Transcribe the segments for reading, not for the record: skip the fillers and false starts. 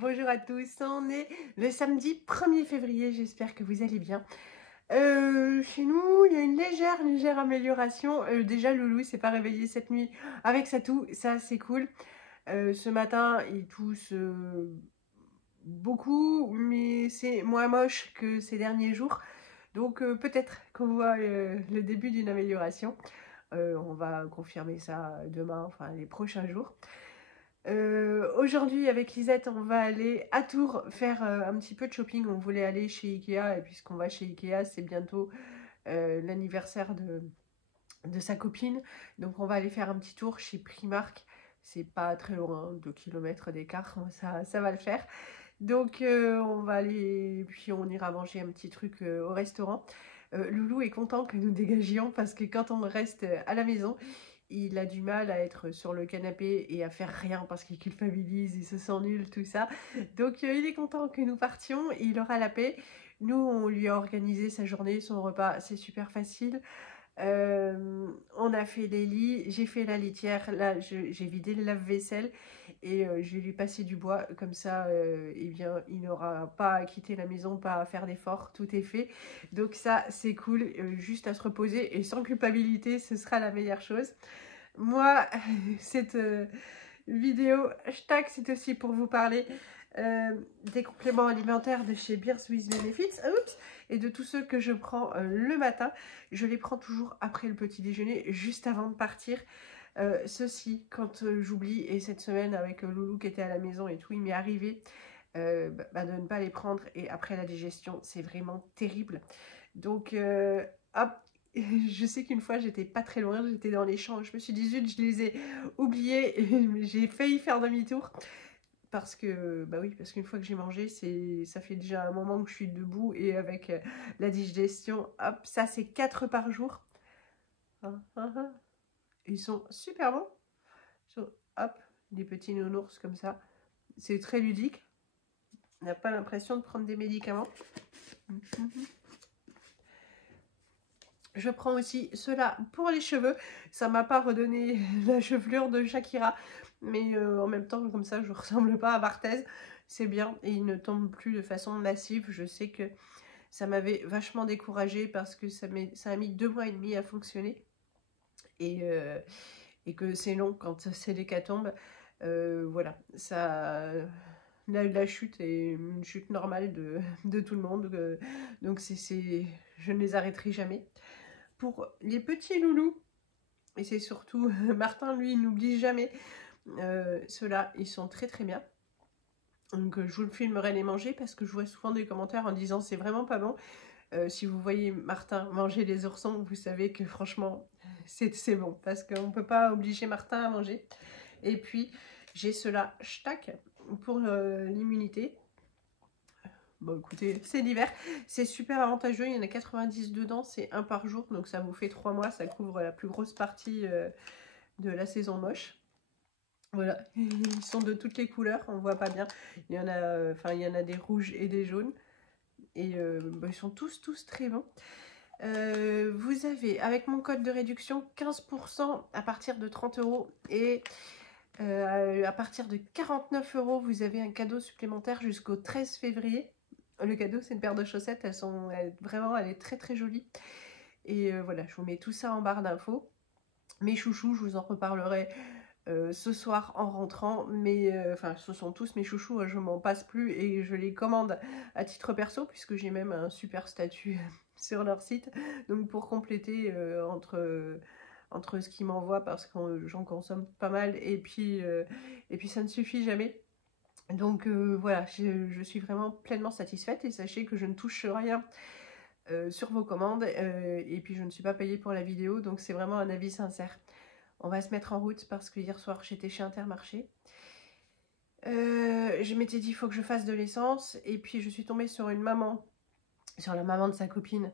Bonjour à tous, on est le samedi 1er février, j'espère que vous allez bien. Chez nous, il y a une légère amélioration. Déjà, Loulou s'est pas réveillé cette nuit avec sa toux, ça c'est cool. Ce matin, il tousse beaucoup, mais c'est moins moche que ces derniers jours. Donc peut-être qu'on voit le début d'une amélioration. On va confirmer ça demain, enfin les prochains jours. Aujourd'hui avec Lisette on va aller à Tours faire un petit peu de shopping. On voulait aller chez Ikea et puisqu'on va chez Ikea c'est bientôt l'anniversaire de sa copine, donc on va aller faire un petit tour chez Primark. C'est pas très loin, 2 km d'écart, ça va le faire. Donc on va aller, puis on ira manger un petit truc au restaurant. Loulou est content que nous dégagions parce que quand on reste à la maison, il a du mal à être sur le canapé et à faire rien parce qu'il culpabilise, il se sent nul, tout ça. Donc il est content que nous partions, il aura la paix. Nous, on lui a organisé sa journée, son repas, c'est super facile. On a fait les lits, j'ai fait la litière, là j'ai vidé le lave-vaisselle et je vais lui passer du bois, comme ça eh bien, il n'aura pas à quitter la maison, pas à faire d'efforts, tout est fait. Donc ça c'est cool, juste à se reposer et sans culpabilité, ce sera la meilleure chose. Moi, cette vidéo hashtag c'est aussi pour vous parler des compléments alimentaires de chez Beers with Benefits. Oups, et de tous ceux que je prends le matin. Je les prends toujours après le petit déjeuner, juste avant de partir. Ceci, quand j'oublie, et cette semaine avec Loulou qui était à la maison et tout, il m'est arrivé de ne pas les prendre et après la digestion, c'est vraiment terrible. Donc, hop, je sais qu'une fois j'étais pas très loin, j'étais dans les champs, je me suis dit zut, je les ai oubliés, j'ai failli faire demi-tour. Parce que, bah oui, parce qu'une fois que j'ai mangé, ça fait déjà un moment que je suis debout et avec la digestion, hop, ça c'est 4 par jour. Ils sont super bons. Hop, des petits nounours comme ça. C'est très ludique. On n'a pas l'impression de prendre des médicaments. Je prends aussi cela pour les cheveux. Ça m'a pas redonné la chevelure de Shakira. Mais en même temps, comme ça, je ressemble pas à Barthez. C'est bien. Et il ne tombe plus de façon massive. Je sais que ça m'avait vachement découragée parce que ça a mis 2 mois et demi à fonctionner. Et que c'est long quand c'est l'hécatombe. Voilà. Ça... La chute est une chute normale de tout le monde. Donc je ne les arrêterai jamais. Pour les petits loulous, et c'est surtout Martin, lui, il n'oublie jamais. Ceux-là, ils sont très bien. Donc je vous le filmerai les manger parce que je vois souvent des commentaires en disant c'est vraiment pas bon. Si vous voyez Martin manger les oursons, vous savez que franchement c'est bon parce qu'on ne peut pas obliger Martin à manger. Et puis j'ai cela Shtack pour l'immunité. Bon écoutez, c'est l'hiver, c'est super avantageux, il y en a 90 dedans, c'est 1 par jour, donc ça vous fait 3 mois, ça couvre la plus grosse partie de la saison moche. Voilà, ils sont de toutes les couleurs, on voit pas bien, il y en a, il y en a des rouges et des jaunes, et ils sont tous très bons. Vous avez, avec mon code de réduction, 15% à partir de 30 € et à partir de 49 €, vous avez un cadeau supplémentaire jusqu'au 13 février. Le cadeau, c'est une paire de chaussettes. Elle est très jolie. Et voilà, je vous mets tout ça en barre d'infos. Mes chouchous, je vous en reparlerai ce soir en rentrant. Mais enfin, ce sont tous mes chouchous. Je m'en passe plus et je les commande à titre perso puisque j'ai même un super statut sur leur site. Donc pour compléter entre ce qu'ils m'envoient parce que j'en consomme pas mal et puis ça ne suffit jamais. Donc voilà, je suis vraiment pleinement satisfaite et sachez que je ne touche rien sur vos commandes et puis je ne suis pas payée pour la vidéo, donc c'est vraiment un avis sincère. On va se mettre en route parce que hier soir j'étais chez Intermarché. Je m'étais dit il faut que je fasse de l'essence et puis je suis tombée sur la maman de sa copine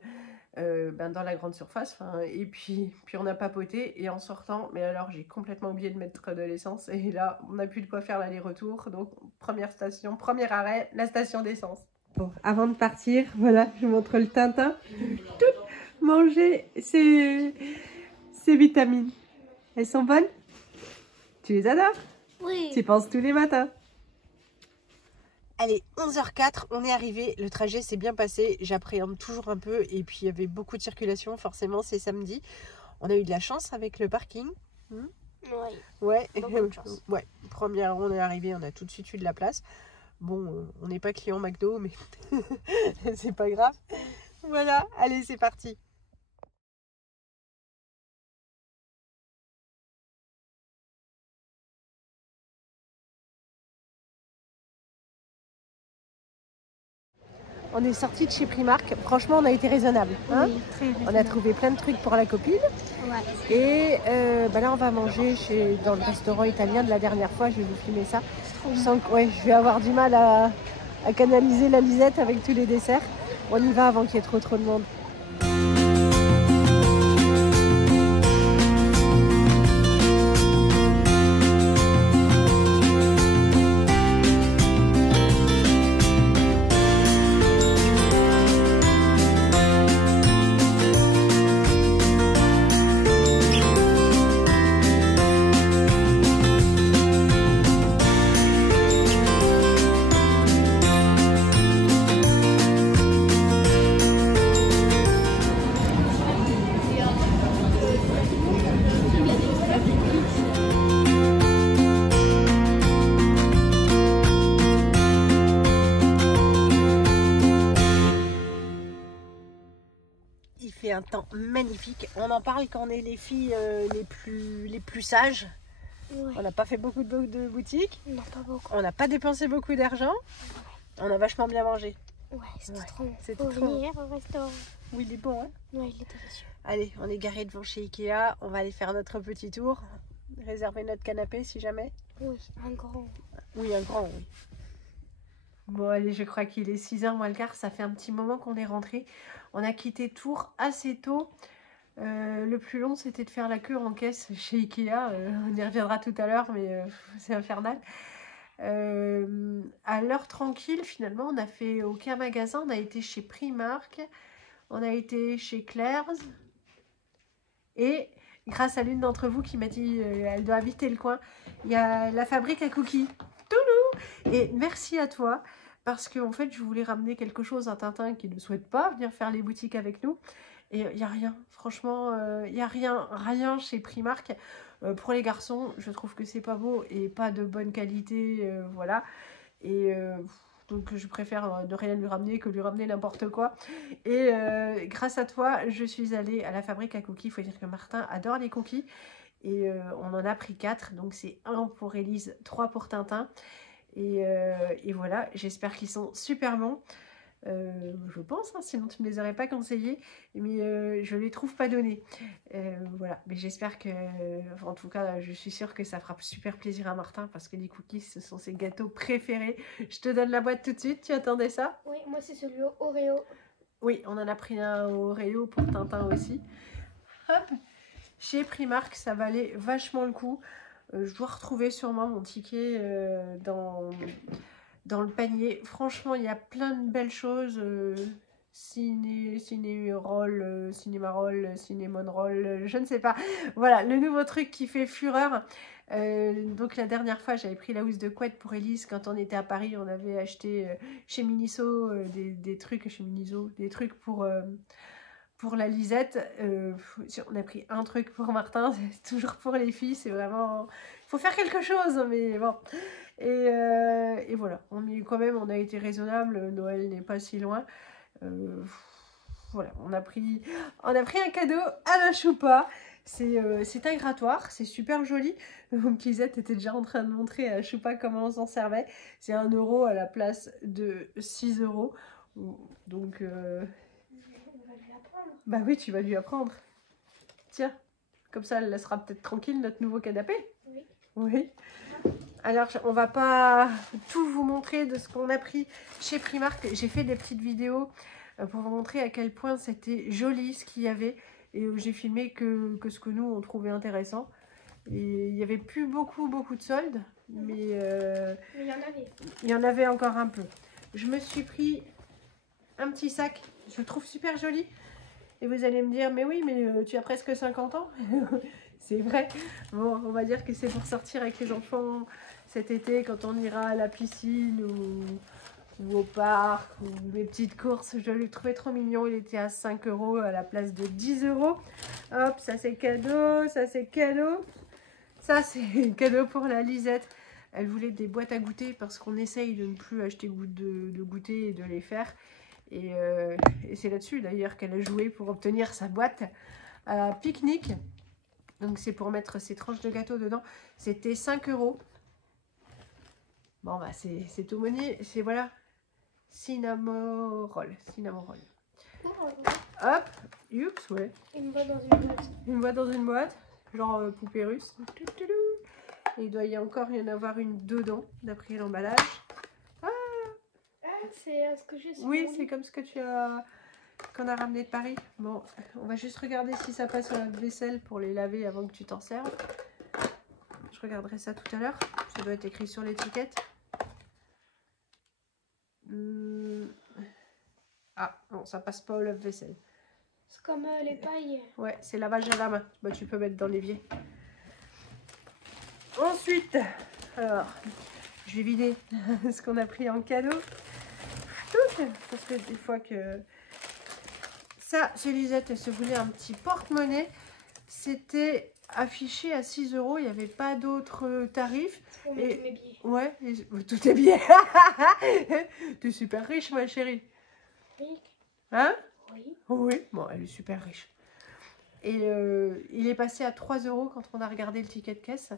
dans la grande surface, et puis on a papoté et en sortant, mais alors j'ai complètement oublié de mettre de l'essence et là on n'a plus de quoi faire l'aller-retour, donc première station, premier arrêt, la station d'essence. Bon, avant de partir, voilà, je vous montre le Tintin. Tout manger ces vitamines. Elles sont bonnes? Tu les adores? Oui. Tu y penses tous les matins? Allez, 11h04, on est arrivé, le trajet s'est bien passé, j'appréhende toujours un peu et puis il y avait beaucoup de circulation, forcément c'est samedi. On a eu de la chance avec le parking. Oui. Ouais, Beaucoup de chance. ouais, première, on est arrivé, on a tout de suite eu de la place. Bon, on n'est pas client McDo, mais c'est pas grave. Voilà, allez, c'est parti. On est sorti de chez Primark. Franchement, on a été raisonnable. Hein, Oui, très on a trouvé plein de trucs pour la copine. Ouais. Et là, on va manger dans le restaurant italien de la dernière fois. Je vais vous filmer ça. Je sens que je vais avoir du mal à canaliser la Lisette avec tous les desserts. On y va avant qu'il y ait trop de monde. Il fait un temps magnifique. On en parle quand on est les filles les plus sages. Ouais. On n'a pas fait beaucoup de boutiques. Non, pas beaucoup. On n'a pas dépensé beaucoup d'argent. On a vachement bien mangé. Ouais, c'était trop bon. C'était Faut trop bon. venir au restaurant. Oui, il est bon, hein. Ouais, il est délicieux. Allez, on est garé devant chez Ikea. On va aller faire notre petit tour. Réserver notre canapé si jamais. Oui, un grand. Oui, un grand, oui. Bon, allez, je crois qu'il est 6h moins le quart. Ça fait un petit moment qu'on est rentré. On a quitté Tours assez tôt. Le plus long, c'était de faire la queue en caisse chez Ikea. On y reviendra tout à l'heure, mais c'est infernal. À l'heure tranquille, finalement, on n'a fait aucun magasin. On a été chez Primark. On a été chez Claire's. Et grâce à l'une d'entre vous qui m'a dit elle doit habiter le coin, il y a la fabrique à cookies. Toulou. Et merci à toi. Parce qu'en fait, je voulais ramener quelque chose à Tintin qui ne souhaite pas venir faire les boutiques avec nous. Et il n'y a rien. Franchement, il n'y a rien chez Primark. Pour les garçons, je trouve que c'est pas beau et pas de bonne qualité. Voilà. Et donc, je préfère ne rien lui ramener que lui ramener n'importe quoi. Et grâce à toi, je suis allée à la fabrique à cookies. Il faut dire que Martin adore les cookies. Et on en a pris 4. Donc, c'est 1 pour Élise, 3 pour Tintin. Et voilà, j'espère qu'ils sont super bons. Je pense, hein, sinon tu ne me les aurais pas conseillés, mais je les trouve pas donnés. Voilà, mais j'espère que, en tout cas, je suis sûre que ça fera super plaisir à Martin parce que les cookies, ce sont ses gâteaux préférés. Je te donne la boîte tout de suite, tu attendais ça? Oui, moi c'est celui au Oreo. Oui, on en a pris un au Oreo pour Tintin aussi. Hop, chez Primark, ça valait vachement le coup. Je dois retrouver sûrement mon ticket dans le panier. Franchement, il y a plein de belles choses. Ciné-roll, cinéma-roll, cinémon-roll, je ne sais pas. Voilà, le nouveau truc qui fait fureur. Donc la dernière fois, j'avais pris la housse de couette pour Élise. Quand on était à Paris, on avait acheté chez Miniso des trucs chez Miniso, des trucs pour la Lisette. On a pris un truc pour Martin, c'est toujours pour les filles, c'est vraiment... Il faut faire quelque chose, mais bon. Et voilà, quand même, on a été raisonnable, Noël n'est pas si loin. Voilà, on a pris un cadeau à la choupa. C'est un grattoir, c'est super joli. Donc Lisette était déjà en train de montrer à la choupa comment on s'en servait. C'est 1 € à la place de 6 €. Donc... Bah oui, tu vas lui apprendre. Tiens, comme ça, elle laissera peut-être tranquille notre nouveau canapé. Oui. Oui. Alors, on va pas tout vous montrer de ce qu'on a pris chez Primark. J'ai fait des petites vidéos pour vous montrer à quel point c'était joli ce qu'il y avait. Et j'ai filmé que ce que nous, on trouvait intéressant. Et il n'y avait plus beaucoup de soldes. Mais il y en avait. Il y en avait encore un peu. Je me suis pris un petit sac. Je le trouve super joli. Et vous allez me dire, mais oui, mais tu as presque 50 ans. C'est vrai. Bon, on va dire que c'est pour sortir avec les enfants cet été quand on ira à la piscine ou au parc ou les petites courses. Je l'ai trouvé trop mignon. Il était à 5 € à la place de 10 €. Hop, ça c'est cadeau, ça c'est cadeau. Ça c'est cadeau pour la Lisette. Elle voulait des boîtes à goûter parce qu'on essaye de ne plus acheter de goûter et de les faire. Et c'est là-dessus d'ailleurs qu'elle a joué pour obtenir sa boîte à pique-nique. Donc c'est pour mettre ses tranches de gâteau dedans. C'était 5 €. Bon bah c'est tout moni. C'est voilà. Cinnamon roll. Hop, youps, ouais. Une boîte dans une boîte. Une boîte dans une boîte. Genre poupée russe. Et il doit y encore y en avoir une dedans, d'après l'emballage. Ah, c'est ce que j'ai sur Oui, mon c'est lit. comme ce que qu'on a ramené de Paris. Bon, on va juste regarder si ça passe sur la vaisselle pour les laver avant que tu t'en serves. Je regarderai ça tout à l'heure. Ça doit être écrit sur l'étiquette. Ah, non, ça passe pas au lave-vaisselle. C'est comme les pailles. Ouais, c'est lavage à la main. Bah, tu peux mettre dans l'évier. Ensuite, alors, je vais vider ce qu'on a pris en cadeau. Parce que des fois que... Ça, chez Lisette, elle se voulait un petit porte-monnaie. C'était affiché à 6 €. Il n'y avait pas d'autres tarifs. Pour mettre mes billets. Ouais, tout est bien. Tu es super riche, ma chérie. Oui. Hein? Oui. Oui, bon, elle est super riche. Et il est passé à 3 € quand on a regardé le ticket de caisse.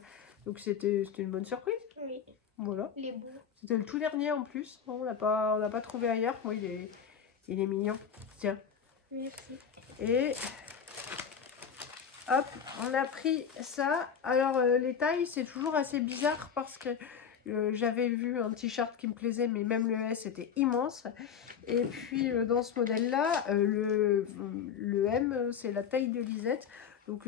Donc c'était une bonne surprise. Oui. Voilà. Les bons. C'était le tout dernier en plus. On l'a pas trouvé ailleurs. Moi, il est mignon. Tiens. Merci. Et hop, on a pris ça. Alors les tailles, c'est toujours assez bizarre parce que j'avais vu un t-shirt qui me plaisait, mais même le S était immense. Et puis dans ce modèle-là, le M, c'est la taille de Lisette. Donc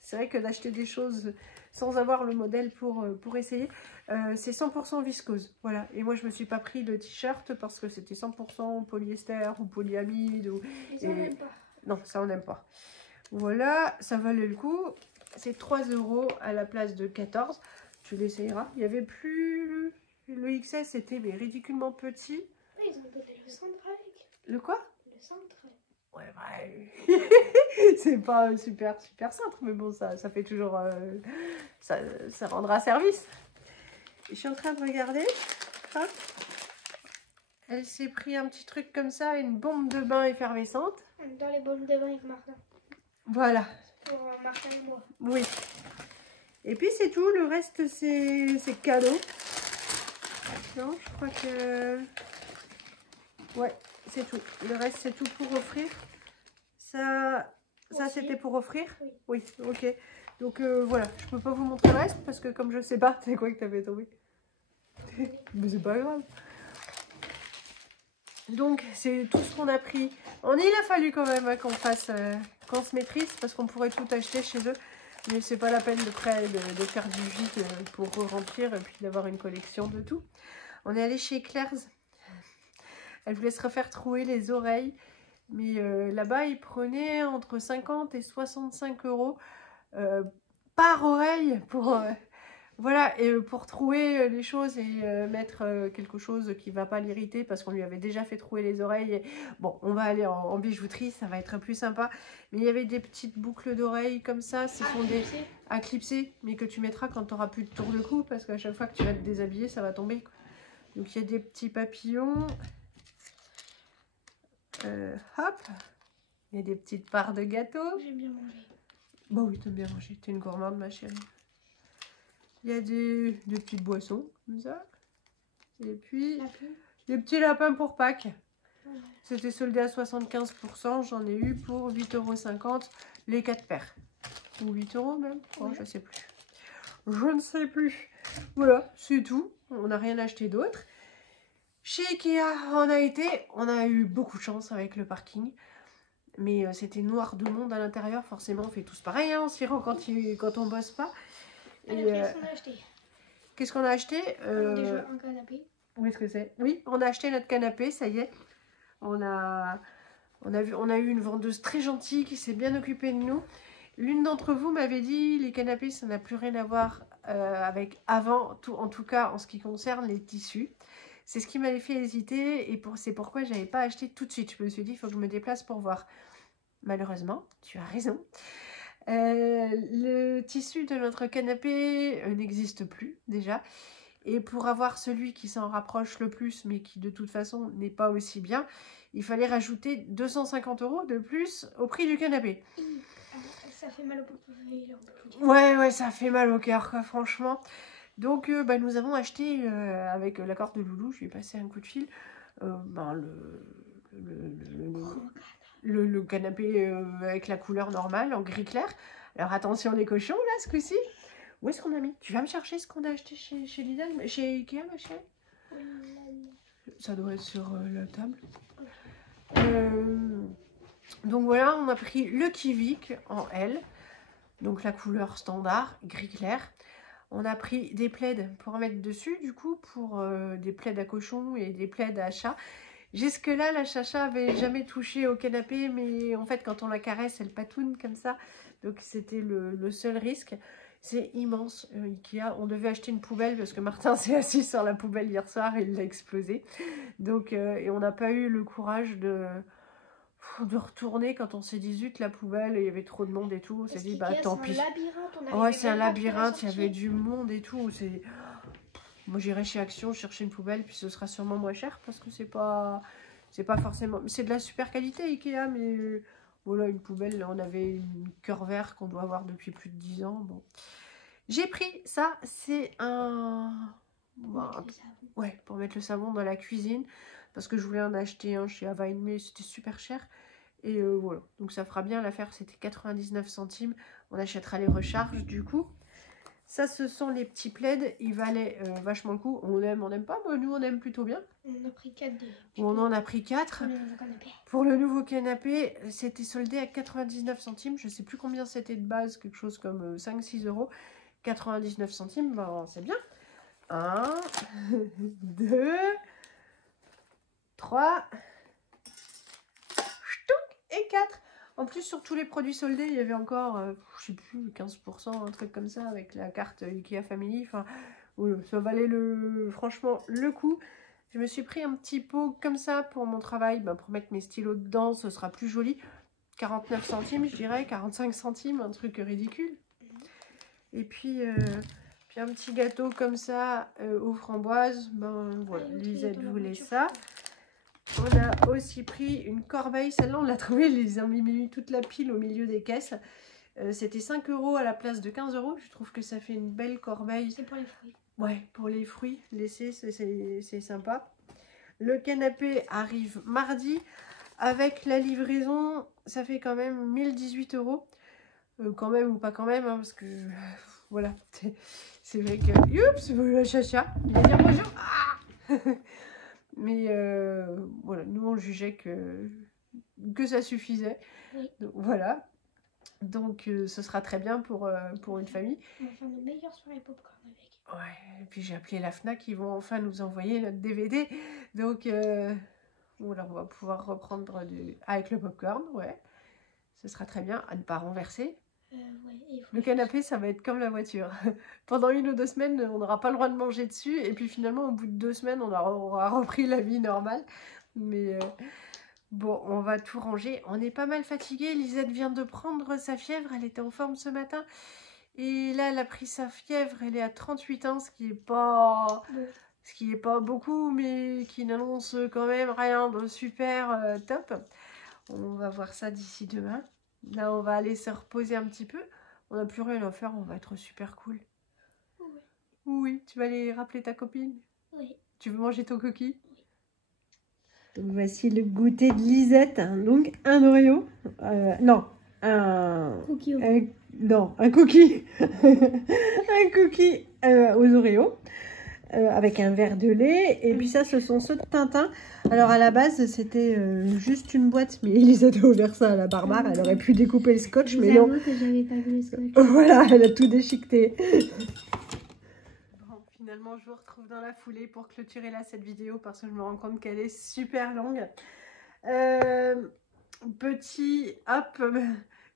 c'est vrai que d'acheter des choses sans avoir le modèle pour essayer, c'est 100% viscose. Voilà. Et moi, je me suis pas pris le t-shirt parce que c'était 100% polyester ou polyamide. Mais ça, on n'aime pas. Non, ça, on n'aime pas. Voilà, ça valait le coup. C'est 3 € à la place de 14. Tu l'essayeras. Il n'y avait plus... Le XS, c'était ridiculement petit. Oui, ils ont donné le centre avec. Le quoi? Le centre. Ouais, bah... c'est pas un super cintre, mais bon, ça fait toujours... ça rendra service. Je suis en train de regarder. Hop. Elle s'est pris un petit truc comme ça, une bombe de bain effervescente. Dans les bombes de bain avec Martin. Voilà. Pour Martin et moi. Oui. Et puis c'est tout, le reste c'est cadeau. Non, je crois que... Ouais, c'est tout. Le reste c'est tout pour offrir. Ça c'était pour offrir? Oui. Oui, ok. Donc voilà, je peux pas vous montrer le reste parce que comme je sais pas, c'est quoi que t'avais tombé? Mais c'est pas grave. Donc c'est tout ce qu'on a pris. Il a fallu quand même hein, qu'on se maîtrise parce qu'on pourrait tout acheter chez eux. Mais c'est pas la peine de faire du vide pour remplir et puis d'avoir une collection de tout. On est allé chez Claire's. Elle voulait se refaire trouer les oreilles. Mais là-bas, ils prenaient entre 50 et 65 € par oreille pour... Voilà, et pour trouer les choses et mettre quelque chose qui ne va pas l'irriter parce qu'on lui avait déjà fait trouer les oreilles. Et, bon, on va aller en bijouterie, ça va être plus sympa. Mais il y avait des petites boucles d'oreilles comme ça, ce sont des à clipser, mais que tu mettras quand tu n'auras plus de tour de cou parce qu'à chaque fois que tu vas te déshabiller, ça va tomber, quoi. Donc il y a des petits papillons. Hop, il y a des petites parts de gâteau. J'aime bien manger. Bah oui, t'aimes bien manger, t'es une gourmande, ma chérie. Il y a des petites boissons, comme ça. Et puis, des petits lapins pour Pâques. Ouais. C'était soldé à 75%. J'en ai eu pour 8,50 € les 4 paires. Ou 8 € même. Oh, je sais plus. Je ne sais plus. Voilà, c'est tout. On n'a rien acheté d'autre. Chez Ikea, on a eu beaucoup de chance avec le parking. Mais c'était noir de monde à l'intérieur. Forcément, on fait tous pareil. Hein, on s'y rend quand on bosse pas. Qu'est-ce qu'on a acheté? Déjà un canapé. Où est-ce que c'est? Oui, on a acheté notre canapé, ça y est. On a eu une vendeuse très gentille qui s'est bien occupée de nous. L'une d'entre vous m'avait dit les canapés, ça n'a plus rien à voir avec avant, tout, en tout cas en ce qui concerne les tissus. C'est ce qui m'avait fait hésiter et c'est pourquoi je n'avais pas acheté tout de suite. Je me suis dit, il faut que je me déplace pour voir. Malheureusement, tu as raison. Le tissu de notre canapé n'existe plus déjà. Et pour avoir celui qui s'en rapproche le plus, mais qui de toute façon n'est pas aussi bien, il fallait rajouter 250 € de plus au prix du canapé. Ça fait mal au portefeuille. Ouais, ça fait mal au cœur, quoi, franchement. Donc, nous avons acheté, avec l'accord de Loulou, je lui ai passé un coup de fil, le canapé avec la couleur normale, en gris clair. Alors, attention les cochons, là, ce coup-ci. Où est-ce qu'on a mis? Tu vas me chercher ce qu'on a acheté chez Lidl, chez Ikea, ma chérie? Ça doit être sur la table. Donc voilà, on a pris le Kivik en L, donc la couleur standard, gris clair. On a pris des plaids pour en mettre dessus, du coup, pour des plaids à cochon et des plaids à chat. Jusque-là, la chacha avait jamais touché au canapé, mais en fait, quand on la caresse, elle patoune comme ça. Donc, c'était le seul risque. C'est immense, Ikea. On devait acheter une poubelle parce que Martin s'est assis sur la poubelle hier soir et il l'a explosé. Donc, et on n'a pas eu le courage de retourner quand on s'est dit zut, la poubelle, il y avait trop de monde et tout. On s'est dit, bah tant pis. Ouais, c'est un labyrinthe, il y avait du monde et tout. Moi, j'irai chez Action chercher une poubelle, puis ce sera sûrement moins cher parce que c'est pas forcément. C'est de la super qualité Ikea, mais voilà, une poubelle. On avait une cœur vert qu'on doit avoir depuis plus de 10 ans. Bon, j'ai pris ça. C'est un. Ouais, pour mettre le savon dans la cuisine parce que je voulais en acheter un chez Avain, mais c'était super cher. Et voilà, donc ça fera bien l'affaire. C'était 99 centimes. On achètera les recharges du coup. Ça, ce sont les petits plaids. Ils valaient vachement le coup. On n'aime pas. Moi, nous, on aime plutôt bien. On a pris 4 On en a pris 4. Pour le nouveau canapé, c'était soldé à 99 centimes. Je ne sais plus combien c'était de base. Quelque chose comme 5-6 €. 99 centimes, ben, c'est bien. 1, 2, 3, et 4. En plus, sur tous les produits soldés, il y avait encore, je sais plus, 15%, un truc comme ça, avec la carte Ikea Family. Enfin, ça valait franchement le coup. Je me suis pris un petit pot comme ça pour mon travail, pour mettre mes stylos dedans, ce sera plus joli. 49 centimes, je dirais, 45 centimes, un truc ridicule. Et puis un petit gâteau comme ça, aux framboises. Voilà, Lisette voulait ça. On a aussi pris une corbeille, celle-là on l'a trouvée, ils ont mis toute la pile au milieu des caisses. C'était 5 € à la place de 15 €. Je trouve que ça fait une belle corbeille. C'est pour les fruits. Ouais, pour les fruits laissés, c'est sympa. Le canapé arrive mardi. Avec la livraison, ça fait quand même 1018 €. Quand même ou pas quand même, hein, parce que voilà, c'est vrai que... Oups, la chacha, il va dire bonjour. Ah mais voilà, nous on jugeait que ça suffisait. Oui. Donc, voilà. Donc ce sera très bien pour une famille. On va faire de meilleures soirées popcorn avec. Ouais, et puis j'ai appelé la FNAC, ils vont enfin nous envoyer notre DVD. Donc voilà, on va pouvoir reprendre avec le popcorn, ouais. Ce sera très bien, à ne pas renverser. Ouais, le canapé, ça va être comme la voiture. Pendant 1 ou 2 semaines, on n'aura pas le droit de manger dessus. Et puis finalement, au bout de 2 semaines, on aura repris la vie normale. Mais bon, on va tout ranger. On est pas mal fatigué. Lisette vient de prendre sa fièvre. Elle était en forme ce matin. Et là, elle a pris sa fièvre. Elle est à 38 ans, ce qui est pas beaucoup, mais qui n'annonce quand même rien de super top. On va voir ça d'ici demain. Là, on va aller se reposer un petit peu. On n'a plus rien à faire, on va être super cool. Oui. Oui, tu vas aller rappeler ta copine? Oui. Tu veux manger ton cookie? Oui. Donc voici le goûter de Lisette. Donc un Oreo. Non, un cookie. Non, un cookie. Un cookie aux Oreos. Avec un verre de lait. Et puis ça, ce sont ceux de Tintin. Alors à la base, c'était juste une boîte. Mais Elisabeth a ouvert ça à la barbare. Elle aurait pu découper le scotch. Mais non. Que j'avais pas vu le scotch. Voilà, elle a tout déchiqueté. Bon, finalement, je vous retrouve dans la foulée pour clôturer là cette vidéo. Parce que je me rends compte qu'elle est super longue. Petit hop,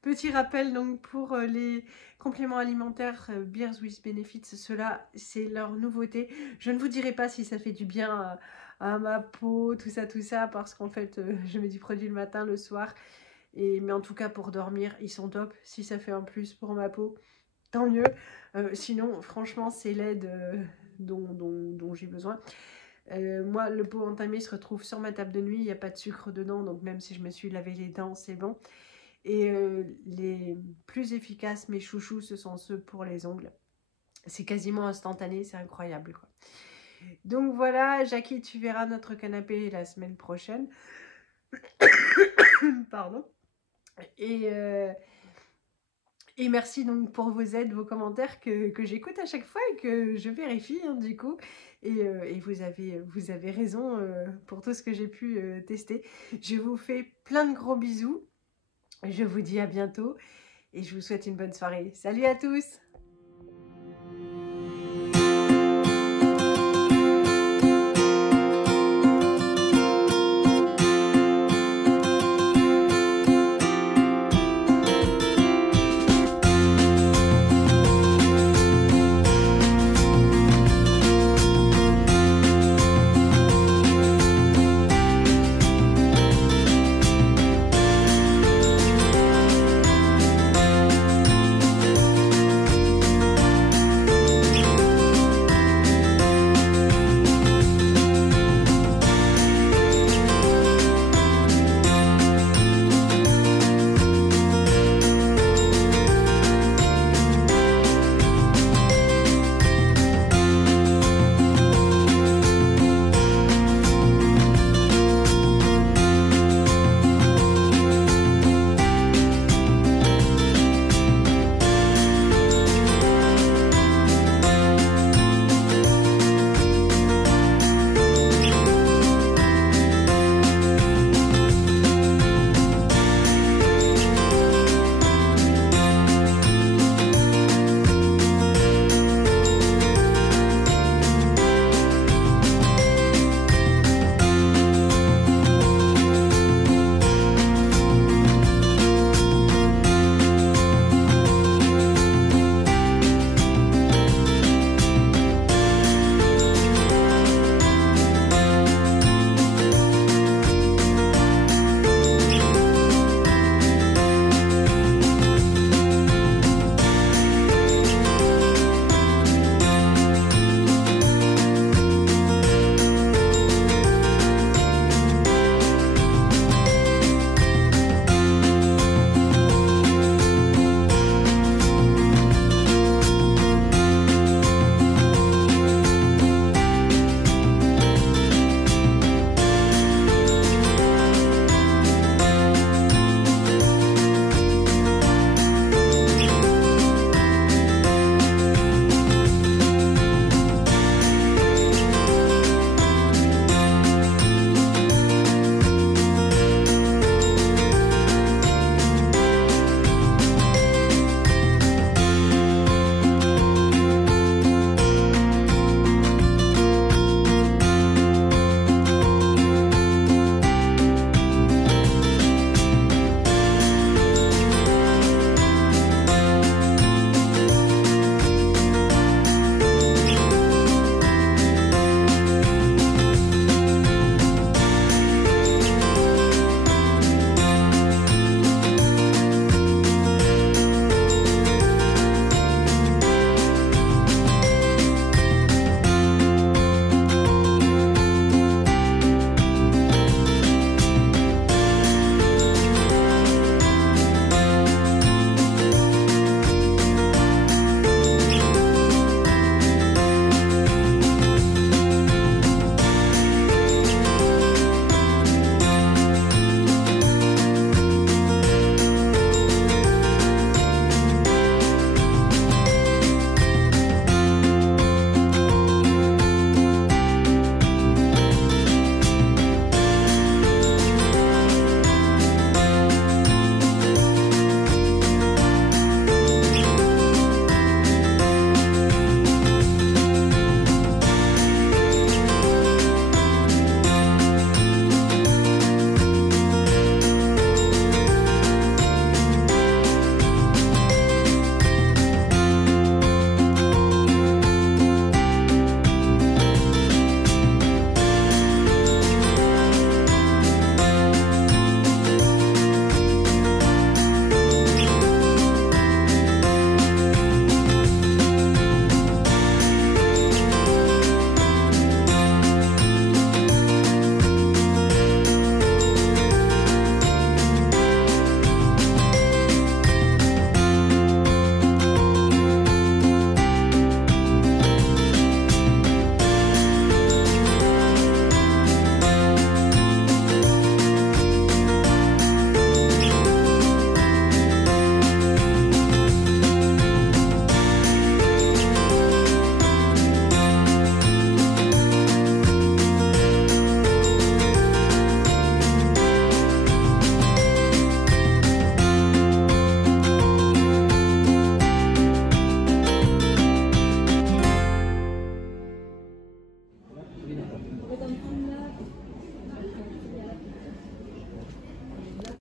Petit rappel donc pour les compléments alimentaires Beers with Benefits, cela c'est leur nouveauté. Je ne vous dirai pas si ça fait du bien à ma peau, tout ça, parce qu'en fait je mets du produit le matin, le soir. Mais en tout cas pour dormir, ils sont top. Si ça fait un plus pour ma peau, tant mieux. Sinon, franchement, c'est l'aide dont j'ai besoin. Moi, le pot entamé se retrouve sur ma table de nuit, il n'y a pas de sucre dedans, donc même si je me suis lavé les dents, c'est bon. Et les plus efficaces, mes chouchous, ce sont ceux pour les ongles. C'est quasiment instantané, c'est incroyable, quoi. Donc voilà, Jackie, tu verras notre canapé la semaine prochaine. Pardon. Et merci donc pour vos aides, vos commentaires que j'écoute à chaque fois et que je vérifie du coup. Et vous avez raison pour tout ce que j'ai pu tester. Je vous fais plein de gros bisous. Je vous dis à bientôt et je vous souhaite une bonne soirée. Salut à tous!